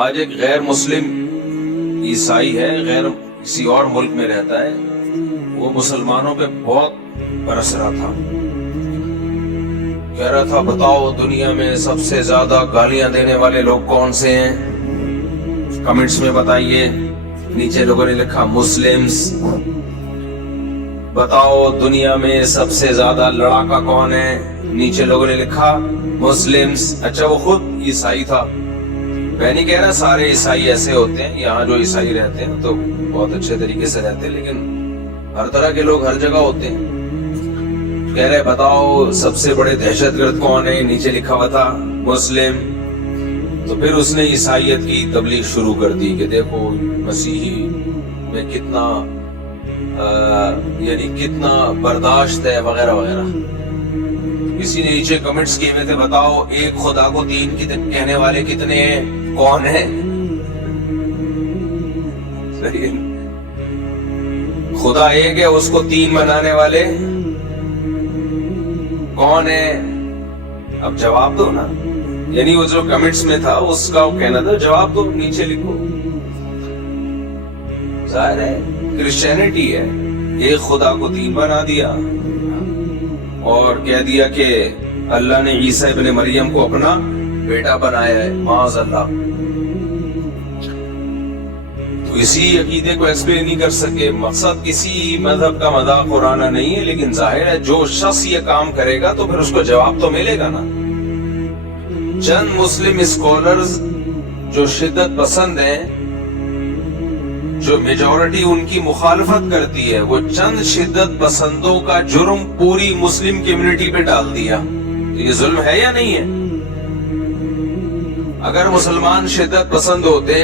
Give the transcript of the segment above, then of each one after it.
آج ایک غیر مسلم عیسائی ہے، غیر کسی اور ملک میں رہتا ہے، وہ مسلمانوں پہ بہت برس رہا تھا، کہہ رہا تھا بتاؤ دنیا میں سب سے زیادہ گالیاں دینے والے لوگ کون سے ہیں، کمنٹس میں بتائیے۔ نیچے لوگوں نے لکھا مسلمز۔ بتاؤ دنیا میں سب سے زیادہ لڑاکا کون ہے، نیچے لوگوں نے لکھا مسلمز۔ اچھا وہ خود عیسائی تھا۔ میں نہیں کہہ رہا سارے عیسائی ایسے ہوتے ہیں، یہاں جو عیسائی رہتے ہیں تو بہت اچھے طریقے سے رہتے ہیں، لیکن ہر طرح کے لوگ ہر جگہ ہوتے ہیں۔ کہہ رہے بتاؤ سب سے بڑے دہشت گرد کون ہے، نیچے لکھا ہوا تھا مسلم۔ تو پھر اس نے عیسائیت کی تبلیغ شروع کر دی کہ دیکھو مسیحی میں کتنا کتنا برداشت ہے وغیرہ وغیرہ۔ کسی نے نیچے کمنٹس کیے ہوئے تھے بتاؤ ایک خدا کو تین کہنے والے کتنے ہیں، کون ہیں؟ خدا ایک ہے، اس کو تین بنانے والے کون ہیں؟ اب جواب دو نا، یعنی وہ جو کمنٹس میں تھا اس کا کہنا تھا جواب دو، نیچے لکھو۔ ظاہر ہے کرسچینٹی ہے، ایک خدا کو تین بنا دیا اور کہہ دیا کہ اللہ نے عیسیٰ ابن مریم کو اپنا بیٹا بنایا ہے، معاذ اللہ۔ تو اسی عقیدے کو ایکسپلین نہیں کر سکے۔ مقصد کسی مذہب کا مذاق اڑانا نہیں ہے، لیکن ظاہر ہے جو شخص یہ کام کرے گا تو پھر اس کو جواب تو ملے گا نا۔ چند مسلم اسکالرز جو شدت پسند ہیں، جو میجورٹی ان کی مخالفت کرتی ہے، وہ چند شدت پسندوں کا جرم پوری مسلم کمیونٹی پہ ڈال دیا۔ یہ ظلم ہے یا نہیں ہے؟ اگر مسلمان شدت پسند ہوتے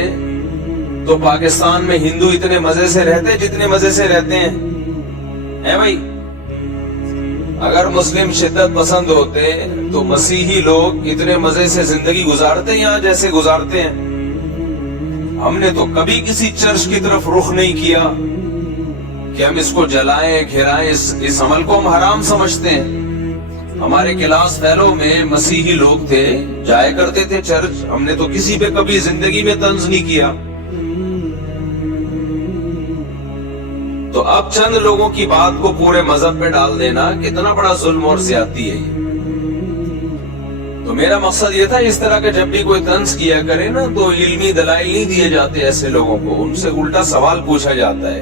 تو پاکستان میں ہندو اتنے مزے سے رہتے جتنے مزے سے رہتے ہیں بھائی؟ اگر مسلم شدت پسند ہوتے تو مسیحی لوگ اتنے مزے سے زندگی گزارتے یہاں جیسے گزارتے ہیں؟ ہم نے تو کبھی کسی چرچ کی طرف رخ نہیں کیا کہ ہم اس کو جلائیں گھرائیں، اس عمل کو ہم حرام سمجھتے ہیں۔ ہمارے کلاس فیلو میں مسیحی لوگ تھے، جایا کرتے تھے چرچ، ہم نے تو کسی پہ کبھی زندگی میں طنز نہیں کیا۔ تو اب چند لوگوں کی بات کو پورے مذہب پہ ڈال دینا کتنا بڑا ظلم اور زیادتی ہے یہ۔ تو میرا مقصد یہ تھا اس طرح کا جب بھی کوئی طنز کیا کرے نا تو علمی دلائل نہیں دیے جاتے ایسے لوگوں کو، ان سے الٹا سوال پوچھا جاتا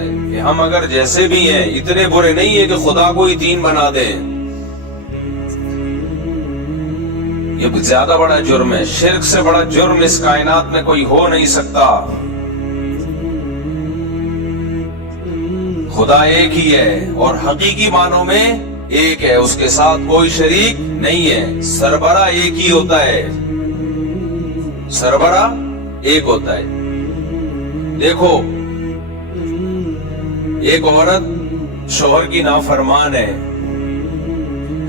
ہے، کہ ہم اگر جیسے بھی ہیں اتنے برے نہیں ہیں کہ خدا کو ہی تین بنا دیں۔ یہ زیادہ بڑا جرم ہے، شرک سے بڑا جرم اس کائنات میں کوئی ہو نہیں سکتا۔ خدا ایک ہی ہے اور حقیقی معنوں میں ایک ہے، اس کے ساتھ کوئی شریک نہیں ہے۔ سربراہ ایک ہی ہوتا ہے، سربراہ ایک ہوتا ہے۔ دیکھو ایک عورت شوہر کی نافرمان ہے،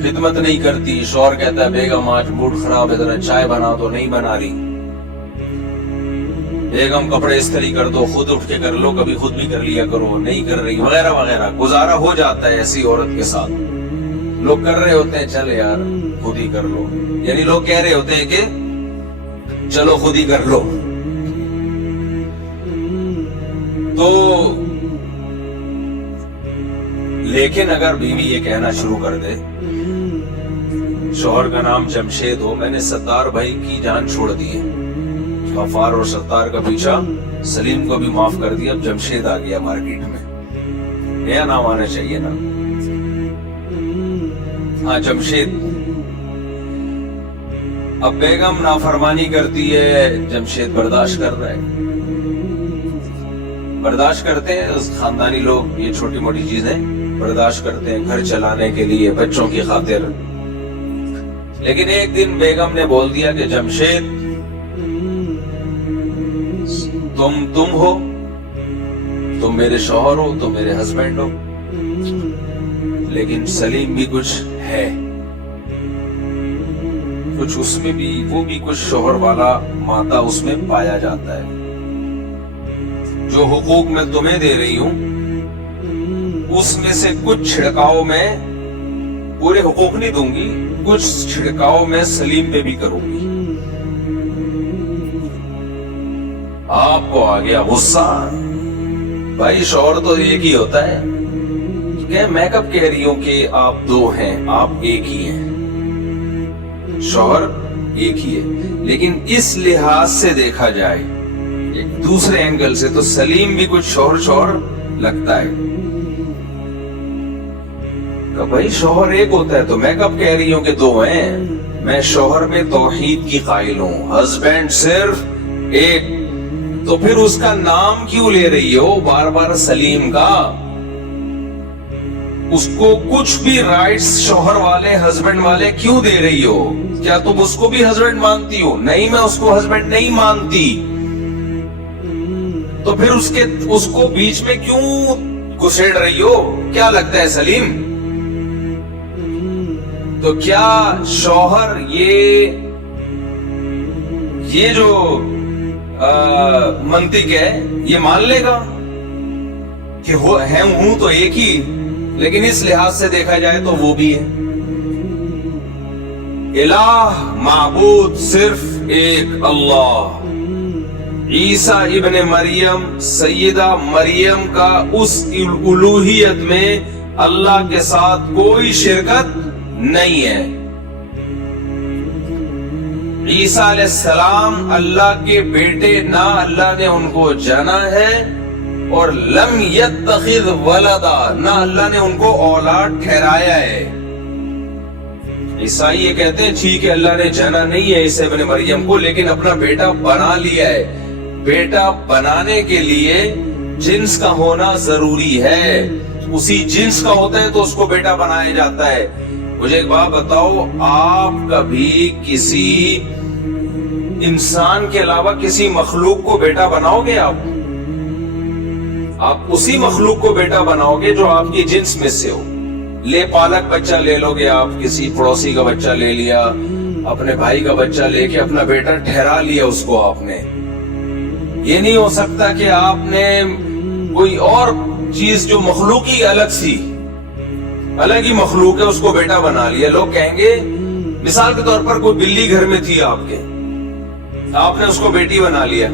خدمت نہیں کرتی، شوہر کہتا ہے بیگم آج موڈ خراب ہے ذرا چائے بنا دو، نہیں بنا رہی۔ بیگم کپڑے استری کر دو، خود اٹھ کے کر لو، کبھی خود بھی کر لیا کرو، نہیں کر رہی وغیرہ وغیرہ۔ گزارا ہو جاتا ہے ایسی عورت کے ساتھ، لوگ کر رہے ہوتے ہیں چل یار خود ہی کر لو، یعنی لوگ کہہ رہے ہوتے ہیں کہ چلو خود ہی کر لو۔ تو لیکن اگر بیوی یہ کہنا شروع کر دے، شوہر کا نام جمشید ہو، میں نے ستار بھائی کی جان چھوڑ دی ہے، غفار اور ستار کا پیچھا، سلیم کو بھی معاف کر دیا، اب جمشید آ گیا مارکیٹ میں، نیا نام آنا چاہیے نا، ہاں جمشید۔ اب بیگم نافرمانی کرتی ہے، جمشید برداشت کر رہا ہے، برداشت کرتے ہیں خاندانی لوگ، یہ چھوٹی موٹی چیزیں برداشت کرتے ہیں گھر چلانے کے لیے، بچوں کی خاطر۔ لیکن ایک دن بیگم نے بول دیا کہ جمشید تم ہو، تم میرے شوہر ہو، تم میرے ہسبینڈ ہو، لیکن سلیم بھی کچھ ہے، کچھ اس میں بھی، وہ بھی کچھ شوہر والا مادہ اس میں پایا جاتا ہے۔ جو حقوق میں تمہیں دے رہی ہوں اس میں سے کچھ چھڑکاؤ میں، پورے حقوق نہیں دوں گی، کچھ چھڑکاؤ میں سلیم پہ بھی کروں گی۔ آپ کو آ گیا غصہ. بھائی شوہر تو ایک ہی ہوتا ہے. کہ میں کب کہہ رہی ہوں کہ آپ دو ہیں, آپ ایک ہی ہیں. شوہر ایک ہی ہے, لیکن اس لحاظ سے دیکھا جائے ایک دوسرے اینگل سے تو سلیم بھی کچھ شوہر لگتا ہے. کہ بھائی شوہر ایک ہوتا ہے تو میں کب کہہ رہی ہوں کہ دو ہیں. میں شوہر میں توحید کی قائل ہوں, ہسبینڈ صرف ایک. تو پھر اس کا نام کیوں لے رہی ہو بار بار سلیم کا؟ اس کو کچھ بھی رائٹس شوہر والے ہسبینڈ والے کیوں دے رہی ہو؟ کیا تم اس کو بھی ہسبینڈ مانتی ہو؟ نہیں, میں اس کو ہسبینڈ نہیں مانتی. تو پھر اس کو بیچ میں کیوں گھسیڑ رہی ہو؟ کیا لگتا ہے سلیم؟ تو کیا شوہر یہ جو منطق ہے یہ مان لے گا کہ ہوں تو ایک ہی, لیکن اس لحاظ سے دیکھا جائے تو وہ بھی ہے. الہ معبود صرف ایک اللہ. عیسیٰ ابن مریم سیدہ مریم کا اس الوہیت میں اللہ کے ساتھ کوئی شرکت نہیں ہے. عیسیٰ علیہ السلام اللہ کے بیٹے نہ اللہ نے ان کو جانا ہے, اور لم یتخذ ولدا نہ اللہ نے ان کو اولاد ٹھہرایا ہے. عیسائی یہ کہتے ہیں ٹھیک ہے اللہ نے جانا نہیں ہے عیسیٰ ابن مریم کو, لیکن اپنا بیٹا بنا لیا ہے. بیٹا بنانے کے لیے جنس کا ہونا ضروری ہے. اسی جنس کا ہوتا ہے تو اس کو بیٹا بنایا جاتا ہے. مجھے ایک بات بتاؤ, آپ کبھی کسی انسان کے علاوہ کسی مخلوق کو بیٹا بناؤ گے؟ آپ اسی مخلوق کو بیٹا بناؤ گے جو آپ کی جنس میں سے ہو. لے پالک بچہ لے لو گے آپ, کسی پڑوسی کا بچہ لے لیا, اپنے بھائی کا بچہ لے کے اپنا بیٹا ٹھہرا لیا اس کو آپ نے. یہ نہیں ہو سکتا کہ آپ نے کوئی اور چیز جو مخلوقی الگ ہی مخلوق ہے اس کو بیٹا بنا لیا. لوگ کہیں گے مثال کے طور پر کوئی بلی گھر میں تھی آپ کے, آپ نے اس کو بیٹی بنا لیا.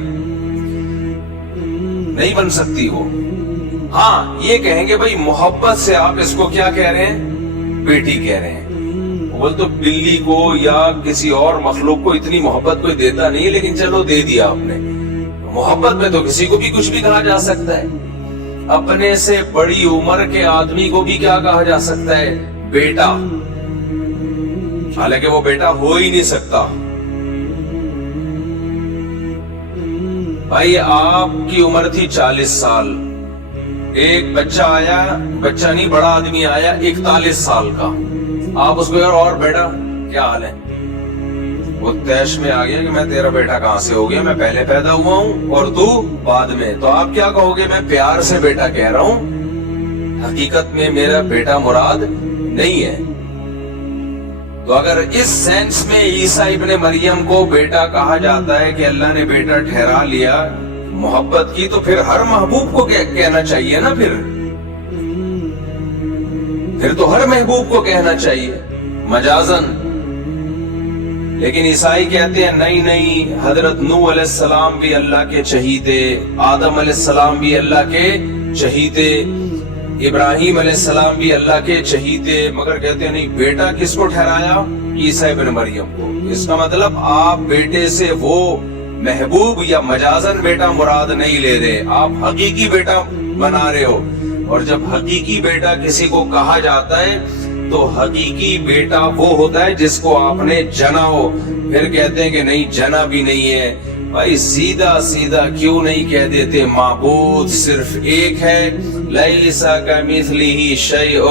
نہیں بن سکتی وہ. ہاں یہ کہیں گے بھائی محبت سے آپ اس کو کیا کہہ رہے ہیں؟ بیٹی کہہ رہے ہیں. وہ تو بلی کو یا کسی اور مخلوق کو اتنی محبت کوئی دیتا نہیں, لیکن چلو دے دیا آپ نے. محبت میں تو کسی کو بھی کچھ بھی کہا جا سکتا ہے. اپنے سے بڑی عمر کے آدمی کو بھی کیا کہا جا سکتا ہے؟ بیٹا. حالانکہ وہ بیٹا ہو ہی نہیں سکتا. بھائی آپ کی عمر تھی 40 سال, ایک بچہ آیا, بچہ نہیں بڑا آدمی آیا 41 سال کا, آپ اس کو اور بیٹا کیا حال ہے؟ وہ تیش میں آ گیا کہ میں تیرا بیٹا کہاں سے ہو گیا, میں پہلے پیدا ہوا ہوں اور تو بعد میں. تو آپ کیا کہو گے؟ میں پیار سے بیٹا کہہ رہا ہوں, حقیقت میں میرا بیٹا مراد نہیں ہے. تو اگر اس سینس میں عیسیٰ ابن مریم کو بیٹا کہا جاتا ہے کہ اللہ نے بیٹا ٹھہرا لیا محبت کی, تو پھر ہر محبوب کو کہنا چاہیے نا. پھر تو ہر محبوب کو کہنا چاہیے مجازن. لیکن عیسائی کہتے ہیں نہیں, حضرت نوح علیہ السلام بھی اللہ کے چہیتے, آدم علیہ السلام بھی اللہ کے چہیتے, ابراہیم علیہ السلام بھی اللہ کے چہیتے, مگر کہتے ہیں نہیں, بیٹا کس کو ٹھہرایا؟ عیسیٰ ابن مریم کو. اس کا مطلب آپ بیٹے سے وہ محبوب یا مجازن بیٹا مراد نہیں لے رہے, آپ حقیقی بیٹا بنا رہے ہو. اور جب حقیقی بیٹا کسی کو کہا جاتا ہے تو حقیقی بیٹا وہ ہوتا ہے جس کو آپ نے جنا ہو. پھر کہتے ہیں کہ نہیں جنا بھی نہیں ہے. بھائی سیدھا کیوں نہیں کہہ دیتے معبود صرف ایک ہے؟ لیس کمثلہ شیء,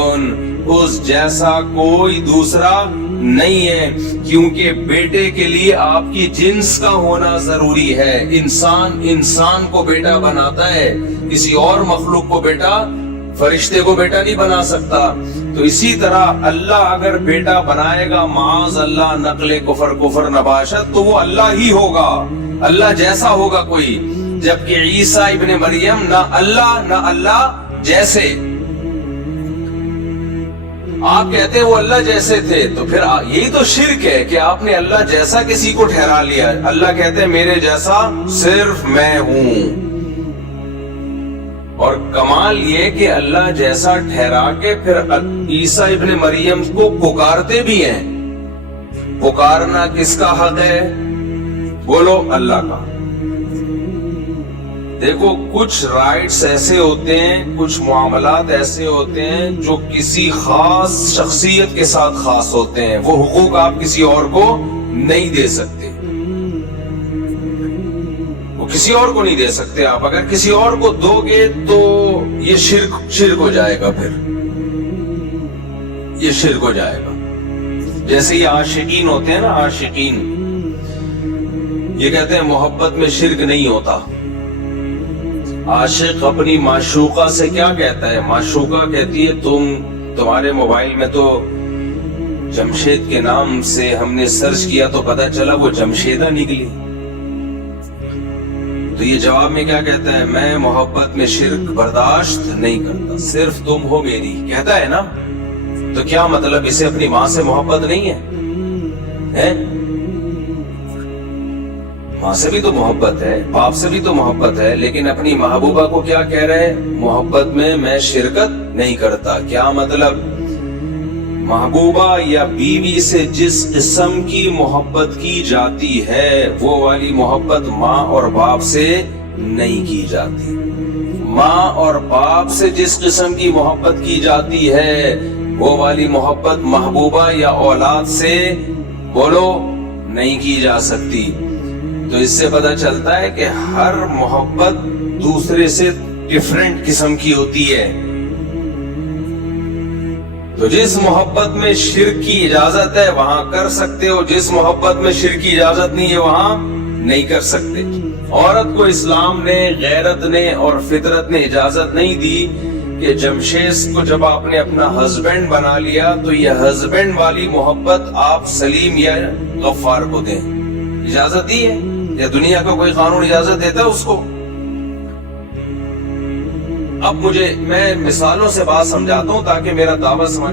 اس جیسا کوئی دوسرا نہیں ہے. کیونکہ بیٹے کے لیے آپ کی جنس کا ہونا ضروری ہے. انسان کو بیٹا بناتا ہے, کسی اور مخلوق کو بیٹا, فرشتے کو بیٹا نہیں بنا سکتا. تو اسی طرح اللہ اگر بیٹا بنائے گا معاذ اللہ نقل کفر نباشت, تو وہ اللہ ہی ہوگا, اللہ جیسا ہوگا کوئی. جبکہ عیسیٰ ابن مریم نہ اللہ جیسے. آپ کہتے ہیں وہ اللہ جیسے تھے، تو پھر یہی تو شرک ہے کہ آپ نے اللہ جیسا کسی کو ٹھہرا لیا۔ اللہ کہتے ہیں میرے جیسا صرف میں ہوں، اور کمال یہ کہ اللہ جیسا ٹھہرا کے پھر عیسیٰ ابن مریم کو پکارتے بھی ہیں۔ پکارنا کس کا حق ہے؟ بولو اللہ کا۔ دیکھو کچھ رائٹس ایسے ہوتے ہیں، کچھ معاملات ایسے ہوتے ہیں جو کسی خاص شخصیت کے ساتھ خاص ہوتے ہیں، وہ حقوق آپ کسی اور کو نہیں دے سکتے، وہ کسی اور کو نہیں دے سکتے۔ آپ اگر کسی اور کو دو گے تو یہ شرک ہو جائے گا، پھر یہ شرک ہو جائے گا۔ جیسے یہ عاشقین ہوتے ہیں نا، عاشقین یہ کہتے ہیں محبت میں شرک نہیں ہوتا۔ عاشق اپنی معشوقہ سے کیا کہتا ہے؟ معشوقہ کہتی ہے تمہارے موبائل میں تو جمشید کے نام سے ہم نے سرچ کیا تو پتا چلا وہ جمشیدہ نکلی۔ تو یہ جواب میں کیا کہتا ہے؟ میں محبت میں شرک برداشت نہیں کرتا، صرف تم ہو میری، کہتا ہے نا۔ تو کیا مطلب اسے اپنی ماں سے محبت نہیں ہے؟ ماں سے بھی تو محبت ہے، باپ سے بھی تو محبت ہے، لیکن اپنی محبوبہ کو کیا کہہ رہے ہیں؟ محبت میں شرکت نہیں کرتا۔ کیا مطلب؟ محبوبہ یا بیوی سے جس قسم کی محبت کی جاتی ہے وہ والی محبت ماں اور باپ سے نہیں کی جاتی۔ ماں اور باپ سے جس قسم کی محبت کی جاتی ہے وہ والی محبت محبوبہ یا اولاد سے بولو نہیں کی جا سکتی۔ تو اس سے پتہ چلتا ہے کہ ہر محبت دوسرے سے ڈیفرنٹ قسم کی ہوتی ہے۔ تو جس محبت میں شرک کی اجازت ہے وہاں کر سکتے ہو، جس محبت میں شرک کی اجازت نہیں ہے وہاں نہیں کر سکتے۔ عورت کو اسلام نے، غیرت نے اور فطرت نے اجازت نہیں دی کہ جمشید کو جب آپ نے اپنا ہسبینڈ بنا لیا تو یہ ہسبینڈ والی محبت آپ سلیم یا غفار کو دیں۔ اجازت دی ہے؟ یا دنیا کا کوئی قانون اجازت دیتا ہے اس کو؟ اب میں مثالوں سے بات سمجھاتا ہوں تاکہ میرا دعویٰ سمجھ